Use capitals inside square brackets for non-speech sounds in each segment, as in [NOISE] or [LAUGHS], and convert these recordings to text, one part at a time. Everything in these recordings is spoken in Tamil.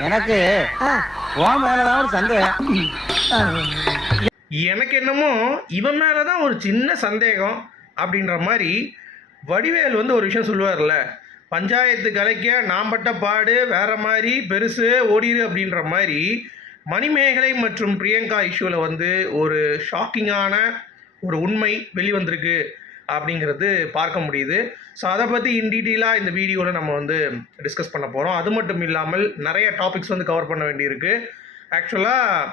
எனக்கு உன் மேலதான் ஒரு சந்தேகம். எனக்கு என்னமோ இவன் மேலே தான் ஒரு சின்ன சந்தேகம் அப்படின்ற மாதிரி வடிவேல் வந்து ஒரு விஷயம் சொல்லுவார்ல பஞ்சாயத்து கலைக்க நாம் பட்ட பாடு வேற மாதிரி பெருசு ஓடிரு அப்படின்ற மாதிரி மணிமேகலை மற்றும் பிரியங்கா இஷ்யூவில் வந்து ஒரு ஷாக்கிங்கான ஒரு உண்மை வெளிவந்திருக்கு. அப்படிங்கிறது பார்க்க முடியுது. ஸோ அதை பற்றி இன் டீட்டெயிலாக இந்த வீடியோவில் நம்ம வந்து டிஸ்கஸ் பண்ண போகிறோம் அது மட்டும் இல்லாமல் நிறைய டாபிக்ஸ் வந்து கவர் பண்ண வேண்டியிருக்கு. ஆக்சுவலாக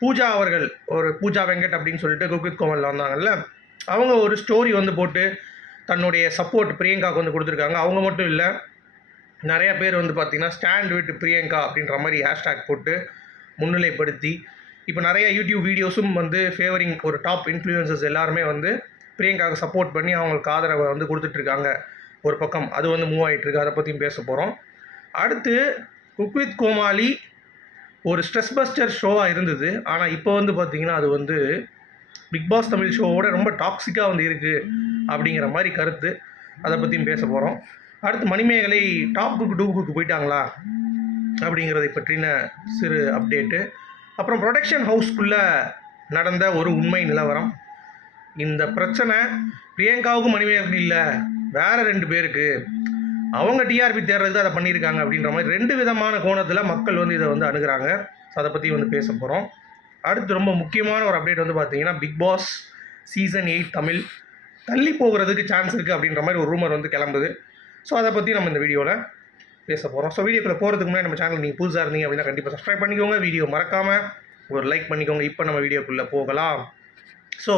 பூஜா அவர்கள் ஒரு பூஜா வெங்கட் அப்படின்னு சொல்லிட்டு குக்வித் கோமலில் வந்தாங்கல்ல அவங்க ஒரு ஸ்டோரி வந்து போட்டு தன்னுடைய சப்போர்ட் பிரியங்காவுக்கு வந்து கொடுத்துருக்காங்க. அவங்க மட்டும் இல்லை நிறைய பேர் வந்து பார்த்திங்கன்னா ஸ்டாண்ட் விட் பிரியங்கா அப்படின்ற மாதிரி ஹேஷ்டேக் போட்டு முன்னிலைப்படுத்தி இப்போ நிறைய யூடியூப் வீடியோஸும் வந்து ஃபேவரிங் ஒரு டாப் இன்ஃப்ளூயன்சஸ் எல்லாருமே வந்து பிரியங்காவுக்கு சப்போர்ட் பண்ணி அவங்களுக்கு ஆதரவை வந்து கொடுத்துட்ருக்காங்க ஒரு பக்கம். அது வந்து மூவ் ஆகிட்டுருக்கு அதை பற்றியும் பேச போகிறோம் அடுத்து குக்வித் கோமாளி ஒரு ஸ்ட்ரெஸ் பஸ்டர் ஷோவாக இருந்தது. ஆனால் இப்போ வந்து பார்த்தீங்கன்னா அது வந்து பிக் பாஸ் தமிழ் ஷோவோட ரொம்ப டாக்ஸிக்காக வந்து இருக்குது அப்படிங்கிற மாதிரி கருத்து. அதை பற்றியும் பேச போகிறோம் அடுத்து Manimegalai top cook dupe cook போயிட்டாங்களா? அப்படிங்கிறதை பற்றின சிறு அப்டேட்டு அப்புறம் ப்ரொடக்ஷன் ஹவுஸ்க்குள்ளே நடந்த ஒரு உண்மை நிலவரம். இந்த பிரச்சனை பிரியங்காவுக்கும் மணிமேகலை இல்லை. வேற ரெண்டு பேருக்கு. அவங்க டிஆர்பி தேடுறதுக்கு அதை பண்ணியிருக்காங்க அப்படின்ற மாதிரி ரெண்டு விதமான கோணத்தில் மக்கள் வந்து இதை வந்து அணுகுறாங்க. ஸோ அதை பற்றி வந்து பேச போகிறோம் அடுத்து ரொம்ப முக்கியமான ஒரு அப்டேட் வந்து பார்த்தீங்கன்னா Bigg Boss season eight Tamil. தள்ளி போகிறதுக்கு சான்ஸ் இருக்குது அப்படின்ற மாதிரி ஒரு ரூமர் வந்து கிளம்புது. ஸோ அதை பற்றி நம்ம இந்த வீடியோவில் பேச போகிறோம் ஸோ வீடியோக்குள்ளே போகிறதுக்கு முன்னாடி நம்ம சேனல் நீங்கள் புதுசாக இருந்தீங்க அப்படின்னா கண்டிப்பாக சப்ஸ்கிரைப் பண்ணிக்கோங்க. வீடியோ மறக்காமல் ஒரு லைக் பண்ணிக்கோங்க. இப்போ நம்ம வீடியோக்குள்ளே போகலாம். ஸோ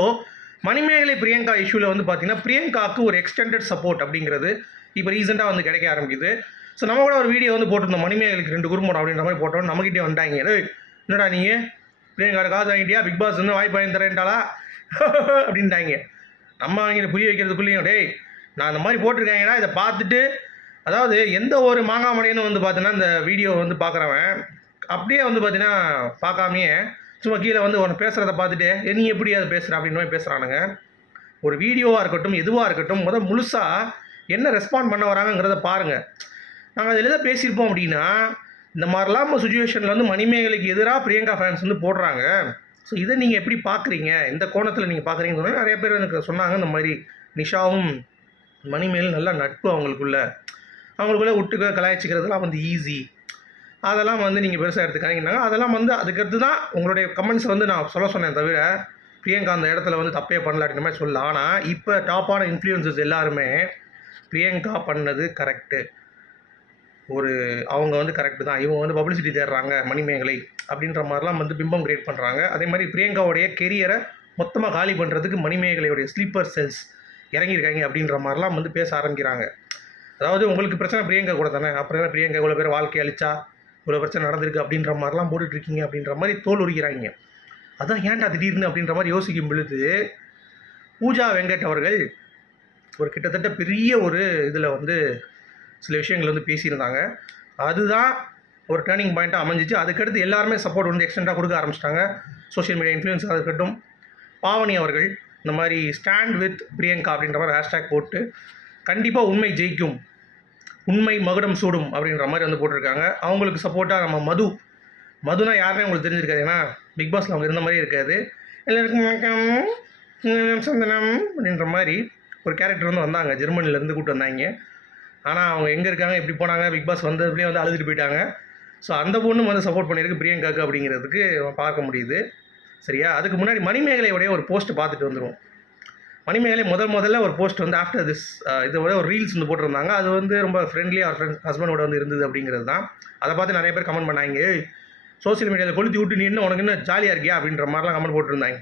மணிமேகலை பிரியங்கா இஷ்யூவில் வந்து பார்த்தீங்கன்னா பிரியங்காவுக்கு ஒரு எக்ஸ்டெண்டட் சப்போர்ட் அப்படிங்கிறது இப்போ ரீசெண்டாக வந்து கிடைக்க ஆரம்பிக்குது. ஸோ நம்ம கூட ஒரு வீடியோ வந்து போட்டிருந்தோம். மணிமேகலைக்கு ரெண்டு குருமோட அப்படின்ற மாதிரி போட்டோம். நம்மகிட்டே வந்துட்டாங்க. என்னடா நீங்கள் பிரியங்கா காசு வாங்கிட்டியா? பிக் பாஸ் வந்து வாய்ப்பு வாங்கி தரேன்டாளா [LAUGHS] அப்படின்ட்டாங்க. நம்ம அவங்க புரிய வைக்கிறதுக்குள்ளேயும் டேய் நான் அந்த மாதிரி போட்டிருக்காங்கன்னா இதை பார்த்துட்டு அதாவது எந்த ஒரு மாங்காய் வந்து பார்த்தீங்கன்னா இந்த வீடியோ வந்து பார்க்குறவன் அப்படியே வந்து பார்த்தீங்கன்னா பார்க்காமையே சும்மா கீழே வந்து உன்னை பேசுகிறத பார்த்துட்டு நீ எப்படி அதை பேசுகிற அப்படின்னு மாதிரி பேசுகிறானுங்க ஒரு வீடியோவாக இருக்கட்டும் எதுவாக இருக்கட்டும் முதல் முழுசாக என்ன ரெஸ்பாண்ட் பண்ண வராங்கங்கிறத பாருங்கள் நாங்கள் அதில் எதாவது பேசியிருப்போம் அப்படின்னா இந்த மாதிரிலாம் சுச்சுவேஷனில் வந்து மணிமேகலைக்கு எதிராக பிரியங்கா ஃபேன்ஸ் வந்து போடுறாங்க. ஸோ இதை நீங்கள் எப்படி பார்க்குறீங்க இந்த கோணத்தில் நீங்கள் பார்க்குறீங்கன்னு சொன்னால் நிறைய பேர் எனக்கு சொன்னாங்க இந்த மாதிரி நிஷாவும் மணிமேலும் நல்ல நட்பு அவங்களுக்குள்ள. அவங்களுக்குள்ளே விட்டுக்க கலாய்ச்சிக்கிறதுலாம் வந்து ஈஸி அதெல்லாம் வந்து நீங்கள் பெருசாக எடுத்துக்காதீங்கன்னாங்க. அதெல்லாம் வந்து அதுக்கடுத்து தான் உங்களுடைய கமெண்ட்ஸ் வந்து நான் சொல்ல சொன்னேன் தவிர பிரியங்கா அந்த இடத்துல வந்து தப்பே பண்ணல அப்படின்ற மாதிரி சொல்லலாம் ஆனால் இப்போ டாப்பான இன்ஃப்ளூயன்சஸ் எல்லாருமே பிரியங்கா பண்ணது கரெக்டு ஒரு அவங்க வந்து கரெக்டு தான். இவங்க வந்து பப்ளிசிட்டி தேடுறாங்க மணிமேகலை அப்படின்ற மாதிரிலாம் வந்து பிம்பம் கிரியேட் பண்ணுறாங்க அதே மாதிரி பிரியங்காவுடைய கெரியரை மொத்தமாக காலி பண்ணுறதுக்கு மணிமேகலையுடைய ஸ்லீப்பர் செல்ஸ் இறங்கியிருக்காங்க அப்படின்ற மாதிரிலாம் வந்து பேச ஆரம்பிக்கிறாங்க. அதாவது உங்களுக்கு பிரச்சனை பிரியங்கா கூட தானே? அப்புறம் பிரியங்கா இவ்வளோ பேர் வாழ்க்கை அழிச்சா? இவ்வளோ பிரச்சனை நடந்திருக்கு அப்படின்ற மாதிரிலாம் போட்டுட்ருக்கீங்க அப்படின்ற மாதிரி தோல் உரிக்கிறாங்க. அதான் ஏன்டா திடீர்னு அப்படின்ற மாதிரி யோசிக்கும் பொழுது பூஜா வெங்கட் அவர்கள் ஒரு கிட்டத்தட்ட பெரிய ஒரு இதில் வந்து சில விஷயங்கள் வந்து பேசியிருந்தாங்க. அதுதான் ஒரு டேர்னிங் பாயிண்ட்டாக அமைஞ்சிச்சு. அதுக்கடுத்து எல்லாருமே சப்போர்ட் வந்து எக்ஸ்டெண்டாக கொடுக்க ஆரம்பிச்சிட்டாங்க. சோஷியல் மீடியா இன்ஃப்ளூயன்ஸாக இருக்கட்டும் பாவனி அவர்கள் இந்த மாதிரி ஸ்டாண்ட் வித் பிரியங்கா அப்படின்ற மாதிரி ஹேஷ்டேக் போட்டு கண்டிப்பாக உண்மை ஜெயிக்கும். உண்மை மகுடம் சூடும் அப்படின்ற மாதிரி வந்து போட்டிருக்காங்க. அவங்களுக்கு சப்போர்ட்டாக நம்ம மது. மதுனா யாருமே உங்களுக்கு தெரிஞ்சிருக்காது. ஏன்னா பிக் பாஸில் அவங்க இருந்த மாதிரி இருக்காது. எல்லாருக்கும் வணக்கம். சந்தனம் அப்படின்ற மாதிரி ஒரு கேரக்டர் வந்து வந்தாங்க. ஜெர்மனிலேருந்து கூப்பிட்டு வந்தாங்க. ஆனால் அவங்க எங்கே இருக்காங்க எப்படி போனாங்க பிக் பாஸ் வந்ததுலேயே வந்து அழுதுட்டு போயிட்டாங்க. ஸோ அந்த பொண்ணும் வந்து சப்போர்ட் பண்ணியிருக்கு பிரியங்காக்கு அப்படிங்கிறதுக்கு பார்க்க முடியுது. சரியா? அதுக்கு முன்னாடி மணிமேகலையுடைய ஒரு போஸ்ட் பார்த்துட்டு வந்துடுவோம் மணிமேகலை முதல் முதல்ல ஒரு போஸ்ட் வந்து ஆஃப்டர் திஸ் இதோட ஒரு ரீல்ஸ் வந்து போட்டிருந்தாங்க. அது வந்து ரொம்ப ஃப்ரெண்ட்லி அவர் ஃப்ரெண்ட் ஹஸ்பண்டோட வந்து இருந்தது அப்படிங்கிறது தான். அதை பார்த்து நிறைய பேர் கமெண்ட் பண்ணாங்க. சோஷியல் மீடியாவில் கொளுத்தி விட்டு நீ என்ன உனக்கு என்ன ஜாலியாக இருக்கியா? அப்படின்ற மாதிரிலாம் கமெண்ட் போட்டிருந்தாங்க.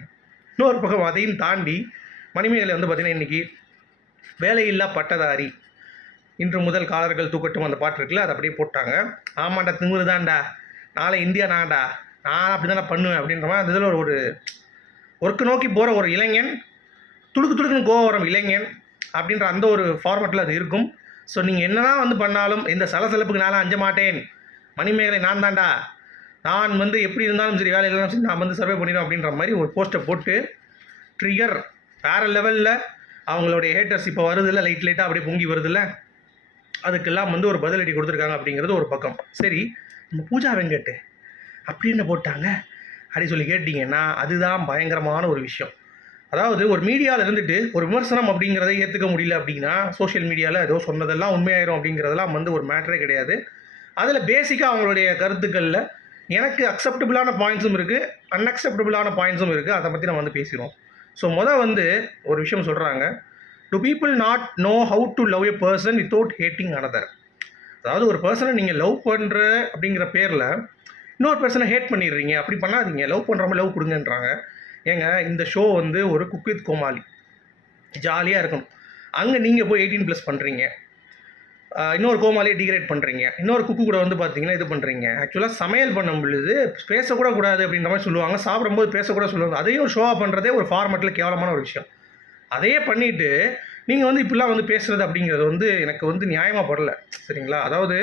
இன்னொரு பக்கம் அதையும் தாண்டி மணிமேகலை வந்து பார்த்திங்கன்னா இன்றைக்கி வேலையில்லா பட்டதாரி இன்று முதல் காலர்கள் தூக்கட்டும் அந்த பாட்டு இருக்குல்ல அதை அப்படியே போட்டாங்க. ஆமாண்டா திங்குதான்டா தான்டா நாளை இந்தியா நான்டா நான் அப்படி தானே பண்ணுவேன். அப்படின்ற மாதிரி அந்த இதில் ஒரு ஒர்க்கு நோக்கி போகிற ஒரு இளைஞன் துடுக்கு துடுக்குன்னு கோவம் வரும் இளைஞன் அப்படின்ற அந்த ஒரு ஃபார்மெட்டில் அது இருக்கும். ஸோ நீங்கள் என்னதான் வந்து பண்ணாலும் இந்த சலசலப்புக்கு நானும் அஞ்ச மாட்டேன். மணிமேகலை நான் தான்டா. நான் வந்து எப்படி இருந்தாலும் சரி வேலை இல்லைனாலும் சரி நான் வந்து சர்வே பண்ணிடும் அப்படின்ற மாதிரி ஒரு போஸ்ட்டை போட்டு ட்ரிகர் வேறு லெவலில் அவங்களுடைய ஹேட்டர்ஸ் இப்போ வருதில்ல லைட் லைட்டாக அப்படியே பொங்கி வருதில்ல அதுக்கெல்லாம் வந்து ஒரு பதிலடி கொடுத்துருக்காங்க அப்படிங்கிறது ஒரு பக்கம். சரி நம்ம பூஜா வெங்கட்டு அப்படின்னு போட்டாங்க? அப்படி சொல்லி கேட்டிங்கன்னா அதுதான் பயங்கரமான ஒரு விஷயம். அதாவது ஒரு மீடியாவில் இருந்துட்டு ஒரு விமர்சனம் அப்படிங்கிறத ஏற்றுக்க முடியல அப்படின்னா சோஷியல் மீடியாவில் ஏதோ சொன்னதெல்லாம் உண்மையாயிரும் அப்படிங்கிறதெல்லாம் வந்து ஒரு மேட்டரே கிடையாது. அதில் பேசிக்காக அவங்களுடைய கருத்துக்களில் எனக்கு அக்செப்டபுளான பாயிண்ட்ஸும் இருக்குது அன்அக்செப்டபுளான பாயிண்ட்ஸும் இருக்குது அதை பற்றி நம்ம வந்து பேசிடுவோம். ஸோ மொதல் வந்து ஒரு விஷயம் சொல்கிறாங்க do people not know how to love a person without hating another அதாவது ஒரு பர்சனை நீங்கள் லவ் பண்ணுற அப்படிங்கிற பேரில் இன்னொரு பர்சனை ஹேட் பண்ணிடுறீங்க. அப்படி பண்ணாதீங்க. லவ் பண்ணுறவங்க லவ் கொடுங்கன்றாங்க. ஏங்க இந்த ஷோ வந்து ஒரு குக் வித் கோமாளி. ஜாலியாக இருக்கணும். அங்கே நீங்கள் போய் எயிட்டீன் ப்ளஸ் பண்ணுறீங்க இன்னொரு கோமாலியை டிகிரேட் பண்ணுறீங்க இன்னொரு குக்கு கூட வந்து பார்த்தீங்கன்னா இது பண்ணுறீங்க ஆக்சுவலாக சமையல் பண்ணும் பொழுது பேசக்கூட கூடாது அப்படின்ற மாதிரி சொல்லுவாங்க. சாப்பிடும்போது பேசக்கூட சொல்லுவாங்க. அதையும் ஷோவாக பண்ணுறதே ஒரு ஃபார்மெட்டில் கேவலமான ஒரு விஷயம். அதையே பண்ணிவிட்டு நீங்கள் வந்து இப்படிலாம் வந்து பேசுகிறது அப்படிங்கிறது வந்து எனக்கு வந்து நியாயமாக படலை. சரிங்களா? அதாவது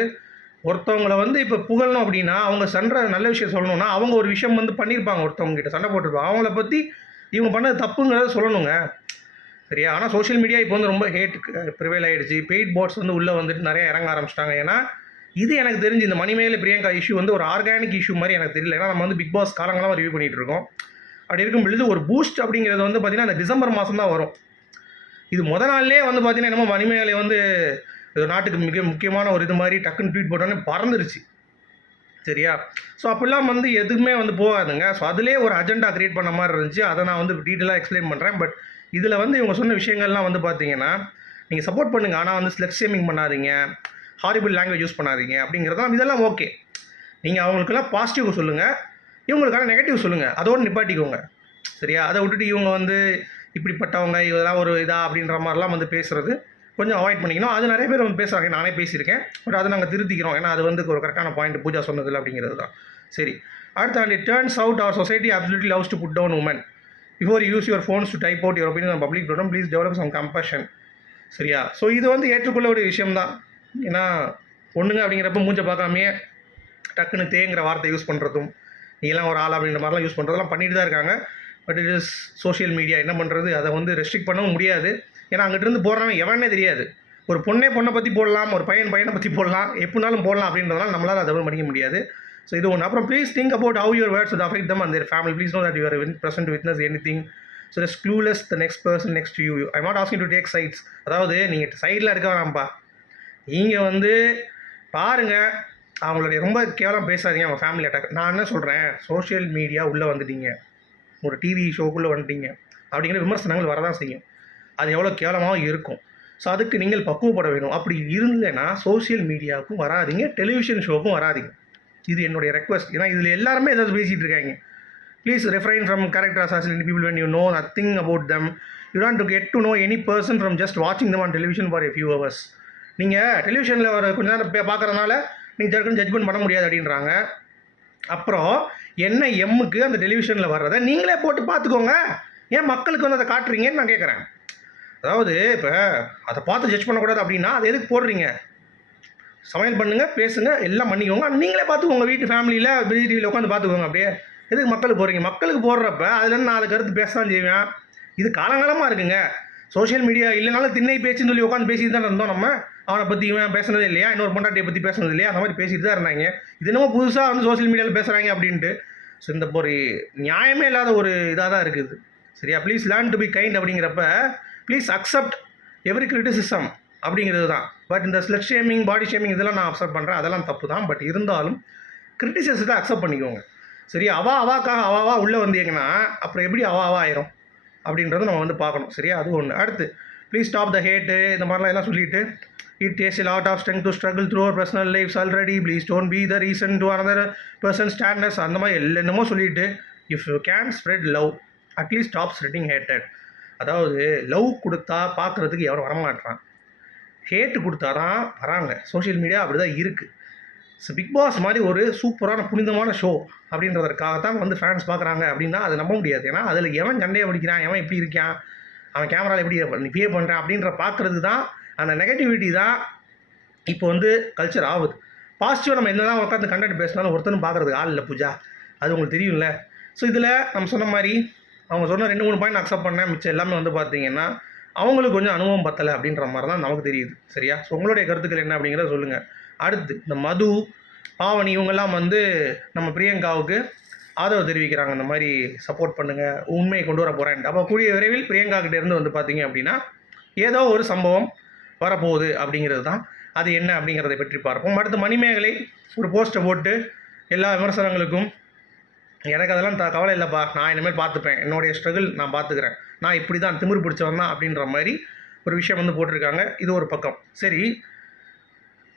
ஒருத்தவங்களை வந்து இப்போ புகழணும் அப்படின்னா அவங்க சண்டை நல்ல விஷயம் சொல்லணும்னா அவங்க ஒரு விஷயம் வந்து பண்ணியிருப்பாங்க ஒருத்தவங்க கிட்ட. சண்டை போட்டிருப்பாங்க அவங்கள பற்றி இவங்க பண்ணது தப்புங்கிறத சொல்லணுங்க. சரியா? ஆனால் சோஷியல் மீடியா இப்போ வந்து ரொம்ப ஹேட் ப்ரிவைல் ஆகிடுச்சு பெய்ட் போட்ஸ் வந்து உள்ளே வந்துட்டு நிறைய இறங்க ஆரம்பிச்சிட்டாங்க. ஏன்னா இது எனக்கு தெரிஞ்சு இந்த மணிமேல பிரியங்கா இஷ்யூ வந்து ஒரு ஆர்கானிக் இஷ்யூ மாதிரி எனக்கு தெரியல. ஏன்னா நம்ம வந்து பிக் பாஸ் காலங்களாக ரிவ்யூ பண்ணிகிட்டு இருக்கோம். அப்படி இருக்கும் பொழுது ஒரு பூஸ்ட் அப்படிங்கிறது வந்து பார்த்திங்கன்னா அந்த டிசம்பர் மாதம் தான் வரும். இது முத நாள்லேயே வந்து பார்த்திங்கன்னா என்னமோ மணிமேலை வந்து இது நாட்டுக்கு மிக முக்கியமான ஒரு இது மாதிரி டக்குன்னு ட்வீட் போட்டோன்னே பறந்துருச்சு. சரியா? ஸோ அப்படிலாம் வந்து எதுவுமே வந்து போகாதுங்க. ஸோ அதிலே ஒரு அஜெண்டா க்ரியேட் பண்ண மாதிரி இருந்துச்சு. அதை நான் வந்து டீட்டெயிலாக எக்ஸ்பிளைன் பண்ணுறேன் பட் இதில் வந்து இவங்க சொன்ன விஷயங்கள்லாம் வந்து பார்த்தீங்கன்னா நீங்கள் சப்போர்ட் பண்ணுங்கள் ஆனால் வந்து ஸ்லெக்ஸ் ஷேமிங் பண்ணாதீங்க. ஹாரிபிள் லாங்குவேஜ் யூஸ் பண்ணாதீங்க அப்படிங்கிறதெல்லாம் இதெல்லாம் ஓகே நீங்கள் அவங்களுக்கெல்லாம் பாசிட்டிவ் சொல்லுங்கள் இவங்களுக்கான நெகட்டிவ் சொல்லுங்கள் அதோடு நிப்பாட்டிக்கோங்க. சரியா? அதை விட்டுட்டு இவங்க வந்து இப்படிப்பட்டவங்க இதெல்லாம் ஒரு இதாக அப்படின்ற மாதிரிலாம் வந்து பேசுகிறது கொஞ்சம் அவாய்ட் பண்ணிக்கணும். அது நிறைய பேர் வந்து பேசுகிறாங்க நானே பேசியிருக்கேன். பட் அதை நாங்கள் திருத்திக்கிறோம். ஏன்னா அது வந்து ஒரு கரெக்டான பாயிண்ட் பூஜா சொன்னதில்லை அப்படிங்கிறது தான். சரி. அடுத்த ஆண்டு turns out our society absolutely loves to put down women before use your phones to type out your opinion public problem please develop some compassion சரியா? ஸோ இது வந்து ஏற்றுக்கொள்ள ஒரு விஷயம் தான் ஏன்னா பொண்ணுங்க அப்படிங்கிறப்ப மூஞ்ச பார்க்காமையே டக்குன்னு தேங்கிற வார்த்தை யூஸ் பண்ணுறதும் நீங்களாம் ஒரு ஆள் அப்படின்ற மாதிரிலாம் யூஸ் பண்ணுறதெல்லாம் பண்ணிட்டு தான் இருக்காங்க. But it is social media என்ன பண்ணுறது அதை வந்து ரெஸ்ட்ரிக்ட் பண்ணவும் முடியாது. ஏன்னா அங்கிட்டிருந்து போடுறவன் எவனே தெரியாது. ஒரு பொண்ணே பொண்ணை பற்றி போடலாம் ஒரு பையன் பையனை பற்றி போடலாம் எப்படினாலும் போடலாம் அப்படின்றதுனால நம்மளால் அதை வந்து பண்ணிக்க முடியாது. ஸோ இது ஒன்று அப்புறம் please think about how your words affect them and their family please know that your present witness anything so is clueless the next person next you I not asking to take sides அதாவது நீங்கள் சைடில் இருக்க வேணாம்ப்பா. நீங்கள் வந்து பாருங்கள் அவங்களுடைய ரொம்ப கேவலம் பேசாதீங்க. அவங்க ஃபேமிலி அட்டாக் நான் என்ன சொல்கிறேன் சோஷியல் மீடியா உள்ளே வந்துட்டீங்க. ஒரு டிவி ஷோக்குள்ளே வந்துட்டீங்க. அப்படிங்கிற விமர்சனங்கள் வரதான் செய்யும். அது எவ்வளோ கேவலமாகவும் இருக்கும். ஸோ அதுக்கு நீங்கள் பக்குவப்பட வேணும் அப்படி இருந்தேன்னா சோஷியல் மீடியாவுக்கும் வராதீங்க டெலிவிஷன் ஷோவுக்கும் வராதீங்க. இது என்னுடைய ரெக்வஸ்ட் ஏன்னா இதில் எல்லாருமே ஏதாவது பேசிகிட்டு இருக்காங்க. Please refrain from character assassin people when you know nothing about them you want to get to know any person from just வாட்சிங் them on television for a few hours நீங்கள் டெலிவிஷனில் ஒரு கொஞ்ச நேரம் பே- பார்க்கறதுனால நீங்கள் ஜட்ஜ் ஜட்ஜ்மெண்ட் பண்ண முடியாது அப்படின்றாங்க. அப்புறம் என்ன எம்முக்கு அந்த டெலிவிஷனில் வர்றதை நீங்களே போட்டு பார்த்துக்கோங்க. ஏன் மக்களுக்கு வந்து அதை காட்டுறீங்கன்னு நான் கேட்குறேன். அதாவது இப்போ அதை பார்த்து ஜட்ஜ் பண்ணக்கூடாது அப்படின்னா அதை எதுக்கு போடுறீங்க? சமையல் பண்ணுங்கள் பேசுங்க எல்லாம் பண்ணிக்கோங்க. நீங்களே பார்த்துக்கோங்க வீட்டு ஃபேமிலியில் விஜய் டிவியில் உட்காந்து பார்த்துக்கோங்க அப்படியே. எதுக்கு மக்களுக்கு போடுறீங்க? மக்களுக்கு போடுறப்ப அதுலேருந்து நாலு கருத்து பேச தான் செய்வேன். இது காலங்காலமாக இருக்குங்க. சோஷியல் மீடியா இல்லைனாலும் திண்ணை பேச்சுன்னு சொல்லி உட்காந்து பேசிட்டு தான் இருந்தோம் நம்ம. அவனை பற்றி இவன் பேசுனதே இல்லையா? இன்னொரு பொண்டாட்டியை பற்றி பேசுனது இல்லையா? அந்த மாதிரி பேசிட்டு தான் இருந்தாங்க. இது என்னமோ புதுசாக வந்து சோஷியல் மீடியாவில் பேசுகிறாங்க அப்படின்ட்டு. ஸோ இந்த ஒரு நியாயமே இல்லாத ஒரு இதாக தான் இருக்குது. சரியா? Please learn to be kind அப்படிங்கிறப்ப ப்ளீஸ் அக்செப்ட் எவ்ரி கிரிட்டிசிசம் அப்படிங்கிறது தான். பட் இந்த ஸ்லெட் ஷேமிங் பாடி ஷேமிங் இதெல்லாம் நான் அக்செப்ட் பண்ணுறேன் அதெல்லாம் தப்பு தான். பட் இருந்தாலும் கிரிட்டிசிசத்தை அக்செப்ட் பண்ணிக்கோங்க. சரி அவா அவாக்காக அவாவா உள்ளே வந்தீங்கன்னா அப்புறம் எப்படி அவா அவா ஆயிரும்? அப்படின்றத நம்ம வந்து பார்க்கணும். சரியா? அது ஒன்று அடுத்து ப்ளீஸ் ஸ்டாப் த ஹேட்டு இந்த மாதிரிலாம் எல்லாம் சொல்லிட்டு it takes lot of strength to struggle through our personal lifes already please don't be the reason to another person standards அந்த மாதிரி என்னென்னமோ சொல்லிட்டு if you can spread love at least stop spreading hated அதாவது லவ் கொடுத்தா பார்க்குறதுக்கு எவரும் வரமாட்டான் ஹேட்டு கொடுத்தா தான் வராங்க. சோஷியல் மீடியா அப்படி தான் இருக்குது ஸோ பிக் பாஸ் மாதிரி ஒரு சூப்பரான புனிதமான ஷோ அப்படின்றதற்காக தான் வந்து ஃபேன்ஸ் பார்க்குறாங்க அப்படின்னா அதை நம்ப முடியாது. ஏன்னா அதில் எவன் சண்டையை பிடிக்கிறான்? எவன் எப்படி இருக்கான்? அவன் கேமராவில் எப்படி பிஹேவ் பண்ணுறான் அப்படின்ற பார்க்குறது தான் அந்த நெகட்டிவிட்டி தான் இப்போ வந்து கல்ச்சர் ஆகுது. பாசிட்டிவாக நம்ம என்ன தான் உட்காந்து கண்டென்ட் பேசினாலும் ஒருத்தனும் பார்க்குறதுக்கு ஆள் இல்லை பூஜா. அது உங்களுக்கு தெரியும்ல. ஸோ இதில் நம்ம சொன்ன மாதிரி அவங்க சொன்ன ரெண்டு மூணு பாயிண்ட் அக்செப்ட் பண்ணேன். மிச்சம் எல்லாமே வந்து பார்த்தீங்கன்னா அவங்களுக்கு கொஞ்சம் அனுபவம் பத்தலை அப்படின்ற மாதிரி தான் நமக்கு தெரியுது. சரியா? ஸோ உங்களுடைய கருத்துக்கள் என்ன அப்படிங்கிறத சொல்லுங்கள் அடுத்து இந்த மது பாவனி இவங்கெல்லாம் வந்து நம்ம பிரியங்காவுக்கு ஆதரவு தெரிவிக்கிறாங்க. இந்த மாதிரி சப்போர்ட் பண்ணுங்கள் உண்மையை கொண்டு வர போகிறேன் அப்போ கூடிய விரைவில் பிரியங்கா கிட்டேருந்து வந்து பார்த்தீங்க அப்படின்னா ஏதோ ஒரு சம்பவம் வரப்போகுது அப்படிங்கிறது தான். அது என்ன அப்படிங்கிறத பற்றி பார்ப்போம். அடுத்து மணிமேகலை ஒரு போஸ்ட்டை போட்டு எல்லா விமர்சனங்களுக்கும் எனக்கு அதெல்லாம் த கவலை இல்லைப்பா. நான் இனிமேல் பார்த்துப்பேன். என்னுடைய ஸ்ட்ரகிள் நான் பார்த்துக்கிறேன். நான் இப்படி தான் திமிர் பிடிச்சவன் தான் அப்படின்ற மாதிரி ஒரு விஷயம் வந்து போட்டிருக்காங்க. இது ஒரு பக்கம். சரி.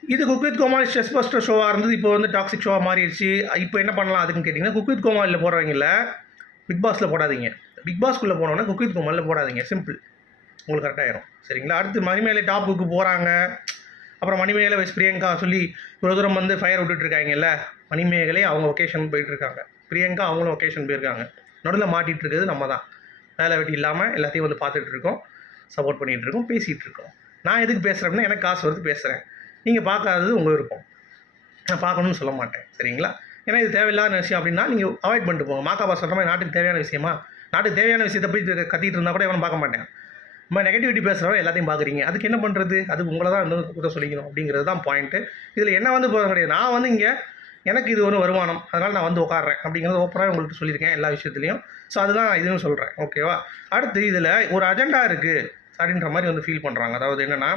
இது cook with Comali stress buster ஷோவாக இருந்தது. இப்போ வந்து டாக்ஸிக் ஷோவாக மாறிடுச்சு. இப்போ என்ன பண்ணலாம் அதுக்குன்னு கேட்டிங்கன்னா குக்வித் கோமாளியில் போடுறவங்கள பிக் பாஸில் போடாதீங்க. பிக் பாஸ்க்குள்ளே போனோன்னா குக்வித் வித் போடாதீங்க. சிம்பிள் உங்களுக்கு கரெக்டாகிடும் சரிங்களா? அடுத்து மணிமேலை டாப்புக்கு போகிறாங்க அப்புறம் மணிமேகலை வச்சு பிரியங்கா சொல்லி இவ்வளோ தூரம் வந்து ஃபயர் விட்டுட்ருக்காங்கல்ல மணிமேகலை அவங்க ஒகேஷன் போயிட்டுருக்காங்க பிரியங்கா அவங்களும் ஒகேஷன் போயிருக்காங்க. நடுவில் மாட்டிகிட்டு இருக்கிறது நம்ம தான் வேலை வெட்டி இல்லாமல் எல்லாத்தையும் வந்து பார்த்துட்டு இருக்கோம். சப்போர்ட் பண்ணிகிட்டு இருக்கோம். பேசிகிட்டு இருக்கோம். நான் எதுக்கு பேசுகிறேன்னா எனக்கு காசு வருது பேசுகிறேன் நீங்கள் பார்க்காதது உங்கள் விருப்பம். நான் பார்க்கணும்னு சொல்ல மாட்டேன். சரிங்களா? ஏன்னா இது தேவையில்லாத விஷயம் அப்படின்னா நீங்கள் அவாய்ட் பண்ணிட்டு போங்க. மாக்காபா சொல்கிற மாதிரி நாட்டுக்கு தேவையான விஷயமா? நாட்டுக்கு தேவையான விஷயத்தை போய் இது கத்திட்டு இருந்தால் கூட எவனும் பார்க்க மாட்டேன். நம்ம நெகட்டிவிட்டி பேசுகிறவங்க எல்லாத்தையும் பார்க்குறீங்க. அதுக்கு என்ன பண்ணுறது அது உங்களை தான் இன்னும் கூட சொல்லிக்கணும் அப்படிங்கிறது தான் பாயிண்ட்டு இதில் என்ன வந்து போகிறது கிடையாது. நான் வந்து இங்கே எனக்கு இது ஒரு வருமானம் அதனால் நான் வந்து உட்காடுறேன் அப்படிங்கிறது ஓப்பனாக உங்களுக்கு சொல்லியிருக்கேன் எல்லா விஷயத்துலையும். ஸோ அதுதான் நான் இதுவும் சொல்கிறேன் ஓகேவா அடுத்து இதில் ஒரு அஜெண்டா இருக்குது அப்படின்ற மாதிரி வந்து ஃபீல் பண்ணுறாங்க அதாவது என்னென்னா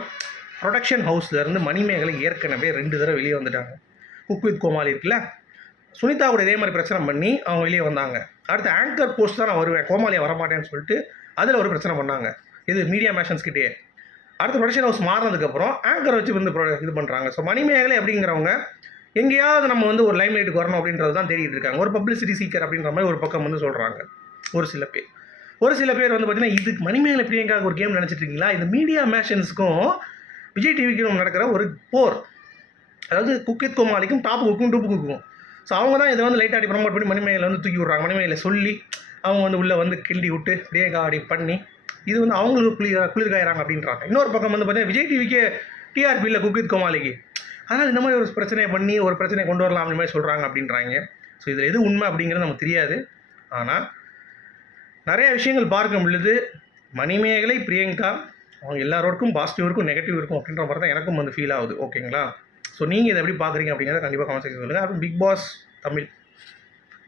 ப்ரொடக்ஷன் ஹவுஸ்லேருந்து மணிமேகலை ஏற்கனவே ரெண்டு தடவை வெளியே வந்துட்டாங்க. குக் வித் கோமாளி இருக்குல்ல? சுனிதா கூட இதே மாதிரி பிரச்சனை பண்ணி அவங்க வெளியே வந்தாங்க. அடுத்து ஆங்கர் போஸ்ட் தான் நான் வருவேன். கோமாளியை வரமாட்டேன்னு சொல்லிட்டு அதில் ஒரு பிரச்சனை பண்ணாங்க. இது மீடியா மேஷன்ஸ் கிட்டே அடுத்து ப்ரொடக்ஷன் ஹவுஸ் மாறினதுக்கப்புறம் ஆங்கர் வச்சு வந்து இது பண்ணுறாங்க ஸோ மணிமேகலை அப்படிங்கிறவங்க எங்கேயாவது நம்ம வந்து ஒரு லைம் லைட்டுக்கு வரணும் அப்படின்றது தான் தேடிட்டு இருக்காங்க. ஒரு பப்ளிசிட்டி சீக்கர் அப்படின்ற மாதிரி ஒரு பக்கம் வந்து சொல்கிறாங்க ஒரு சில பேர். ஒரு சில பேர் வந்து பார்த்தீங்கன்னா இதுக்கு மணிமேகலை பிரியங்காவுக்கு ஒரு கேம் நினச்சிட்டு இருக்கீங்களா? இந்த மீடியா மேஷன்ஸுக்கும் விஜய் டிவிக்கும் நடக்கிற ஒரு போர். அதாவது குக்கித் கோமாளிக்கும் டாப் குக்கும் டூப்பு குக்கும் ஸோ அவங்க தான் இதை வந்து லைட்டாக ப்ரமோட் பண்ணி மணிமேகலை வந்து தூக்கி விட்றாங்க. மணிமேகலை சொல்லி அவங்க வந்து உள்ளே வந்து கிண்டி விட்டு பிரியங்கா அப்படி பண்ணி இது வந்து அவங்களுக்கு குளிர் குளிர்காயிறாங்க அப்படின்றாங்க. இன்னொரு பக்கம் வந்து பார்த்தீங்கன்னா விஜய் டிவிக்கு டிஆர்பியில் குக்கித் கோமாளிக்கு. அதனால் இந்த மாதிரி ஒரு பிரச்சனையை பண்ணி ஒரு பிரச்சனையை கொண்டு வரலாம் அப்படி மாதிரி சொல்கிறாங்க அப்படின்றாங்க. ஸோ இதில் எது உண்மை அப்படிங்கிறது நமக்கு தெரியாது. ஆனால் நிறைய விஷயங்கள் பார்க்கும் பொழுது மணிமேகலை பிரியங்கா அவங்க எல்லாரோருக்கும் பாசிட்டிவ் இருக்கும் நெகட்டிவ் இருக்கும் அப்படின்ற மாதிரி தான் எனக்கும் வந்து ஃபீல் ஆகுது. ஓகேங்களா ஸோ நீங்கள் இதை எப்படி பார்க்குறீங்க அப்படிங்கிறத கண்டிப்பாக கமெண்ட் செக்ஷன் சொல்லுங்கள் அப்புறம் Bigg Boss Tamil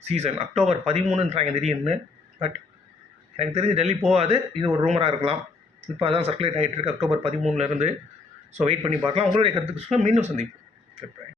season October பதிமூணுன்றாங்க திடீர்னு. பட் எனக்கு தெரிஞ்சு டெல்லி போகாது. இது ஒரு ரூமராக இருக்கலாம். இப்போ அதான் சர்க்குலேட் ஆகிட்டு இருக்கு அக்டோபர் பதிமூணுலேருந்து ஸோ வெயிட் பண்ணி பார்க்கலாம் உங்களுடைய கருத்துக்கு சொல்ல மீண்டும் சந்திப்போம் Goodbye.